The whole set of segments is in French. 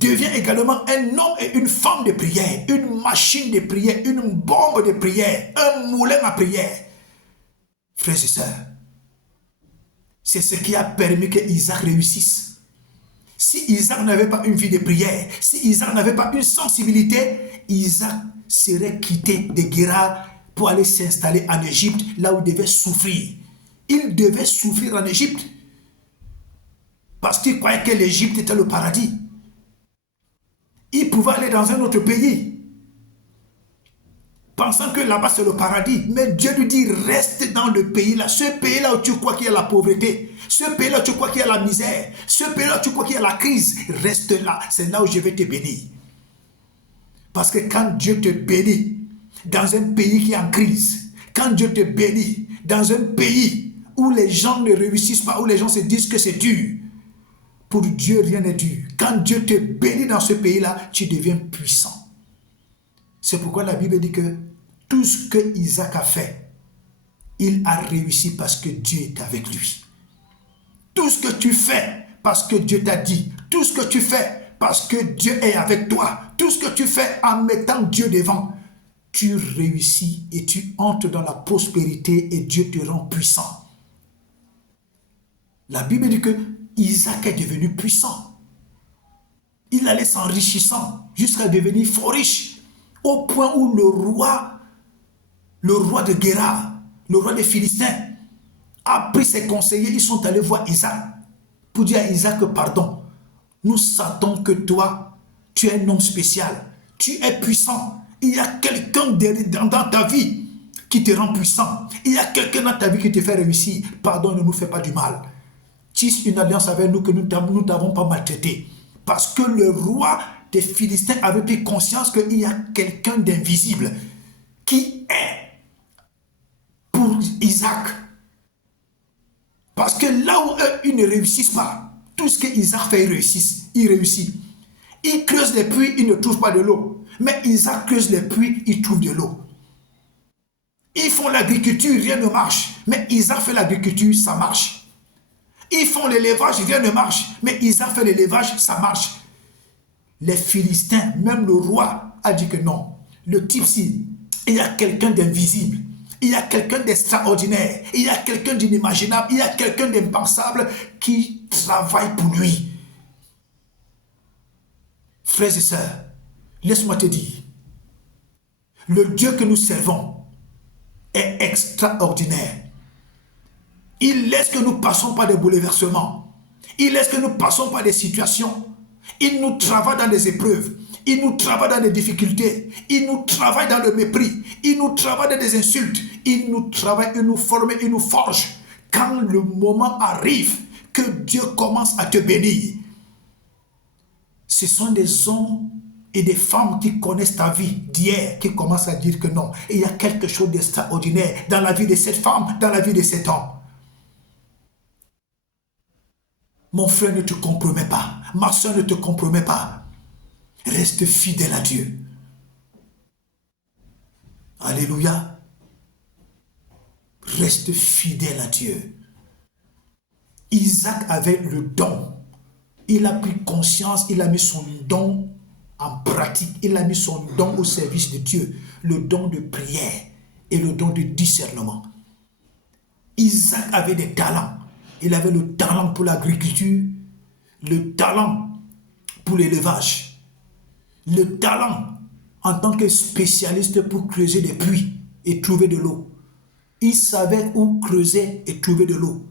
Deviens également un homme et une femme de prière, une machine de prière, une bombe de prière, un moulin à prière. Frères et sœurs, c'est ce qui a permis que Isaac réussisse. Si Isaac n'avait pas une vie de prière, si Isaac n'avait pas une sensibilité, Isaac serait quitté de Guérar pour aller s'installer en Égypte, là où il devait souffrir. Il devait souffrir en Égypte parce qu'il croyait que l'Égypte était le paradis. Il pouvait aller dans un autre pays, pensant que là-bas c'est le paradis. Mais Dieu lui dit, reste dans le pays-là. Ce pays-là où tu crois qu'il y a la pauvreté, ce pays-là où tu crois qu'il y a la misère, ce pays-là où tu crois qu'il y a la crise, reste là. C'est là où je vais te bénir. Parce que quand Dieu te bénit dans un pays qui est en crise, quand Dieu te bénit dans un pays où les gens ne réussissent pas, où les gens se disent que c'est dur, pour Dieu rien n'est dur. Quand Dieu te bénit dans ce pays-là, tu deviens puissant. C'est pourquoi la Bible dit que tout ce que Isaac a fait, il a réussi parce que Dieu est avec lui. Tout ce que tu fais parce que Dieu t'a dit, tout ce que tu fais parce que Dieu est avec toi, tout ce que tu fais en mettant Dieu devant, tu réussis et tu entres dans la prospérité et Dieu te rend puissant. La Bible dit que Isaac est devenu puissant. Il allait s'enrichissant jusqu'à devenir fort riche, au point où le roi de Guérar, le roi des Philistins, a pris ses conseillers. Ils sont allés voir Isaac pour dire à Isaac, pardon, nous sentons que toi, tu es un homme spécial, tu es puissant. Il y a quelqu'un dans ta vie qui te rend puissant. Il y a quelqu'un dans ta vie qui te fait réussir. Pardon, ne nous fais pas du mal. Tisse une alliance avec nous que nous t'avons pas maltraité. Parce que le roi des Philistins avait pris conscience qu'il y a quelqu'un d'invisible qui est pour Isaac. Parce que là où eux, ils ne réussissent pas, tout ce que Isaac fait, il réussit. Il creuse les puits, il ne trouve pas de l'eau. Mais Isaac creuse les puits, il trouve de l'eau. Ils font l'agriculture, rien ne marche. Mais Isaac fait l'agriculture, ça marche. Ils font l'élevage, rien ne marche. Mais Isaac fait l'élevage, ça marche. Les Philistins, même le roi, a dit que non. Le type-ci, il y a quelqu'un d'invisible. Il y a quelqu'un d'extraordinaire. Il y a quelqu'un d'inimaginable. Il y a quelqu'un d'impensable qui travaille pour lui. Frères et sœurs, laisse-moi te dire, le Dieu que nous servons est extraordinaire. Il laisse que nous passons par des bouleversements. Il laisse que nous passons par des situations. Il nous travaille dans des épreuves. Il nous travaille dans des difficultés. Il nous travaille dans le mépris. Il nous travaille dans des insultes. Il nous travaille, il nous forme, il nous forge. Quand le moment arrive que Dieu commence à te bénir, ce sont des hommes et des femmes qui connaissent ta vie d'hier qui commencent à dire que non, il y a quelque chose d'extraordinaire dans la vie de cette femme, dans la vie de cet homme. Mon frère, ne te compromets pas. Ma soeur, ne te compromets pas. Reste fidèle à Dieu. Alléluia. Reste fidèle à Dieu. Isaac avait le don. Il a pris conscience, il a mis son don en pratique. Il a mis son don au service de Dieu. Le don de prière et le don de discernement. Isaac avait des talents. Il avait le talent pour l'agriculture, le talent pour l'élevage, le talent en tant que spécialiste pour creuser des puits et trouver de l'eau. Il savait où creuser et trouver de l'eau.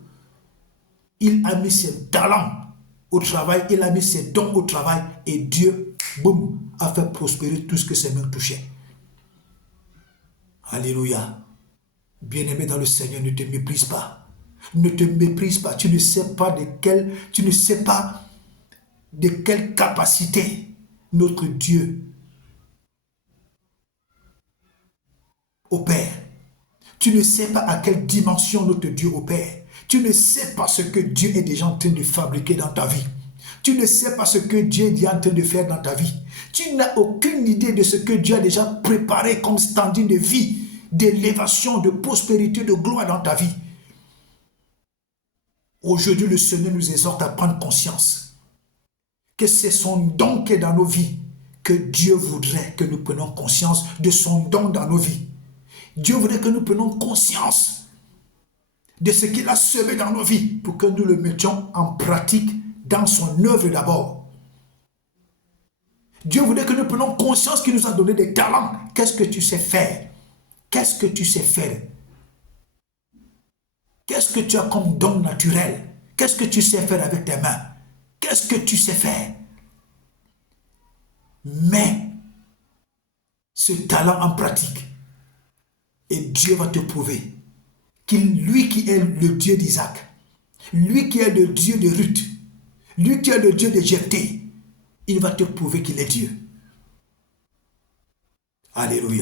Il a mis ses talents au travail, il a mis ses dons au travail et Dieu, boum, a fait prospérer tout ce que ses mains touchaient. Alléluia. Bien-aimé dans le Seigneur, ne te méprise pas. Ne te méprise pas. Tu ne sais pas de quelle capacité notre Dieu opère. Tu ne sais pas à quelle dimension notre Dieu opère. Tu ne sais pas ce que Dieu est déjà en train de fabriquer dans ta vie. Tu ne sais pas ce que Dieu est déjà en train de faire dans ta vie. Tu n'as aucune idée de ce que Dieu a déjà préparé comme standing de vie, d'élévation, de prospérité, de gloire dans ta vie. Aujourd'hui, le Seigneur nous exhorte à prendre conscience que c'est son don qui est dans nos vies, que Dieu voudrait que nous prenions conscience de son don dans nos vies. Dieu voudrait que nous prenions conscience de ce qu'il a semé dans nos vies pour que nous le mettions en pratique dans son œuvre d'abord. Dieu voudrait que nous prenions conscience qu'il nous a donné des talents. Qu'est-ce que tu sais faire? Qu'est-ce que tu sais faire? Qu'est-ce que tu as comme don naturel? Qu'est-ce que tu sais faire avec tes mains? Qu'est-ce que tu sais faire? Mets ce talent en pratique et Dieu va te prouver qu'il, lui qui est le Dieu d'Isaac, lui qui est le Dieu de Ruth, lui qui est le Dieu de Jephthé, il va te prouver qu'il est Dieu. Alléluia.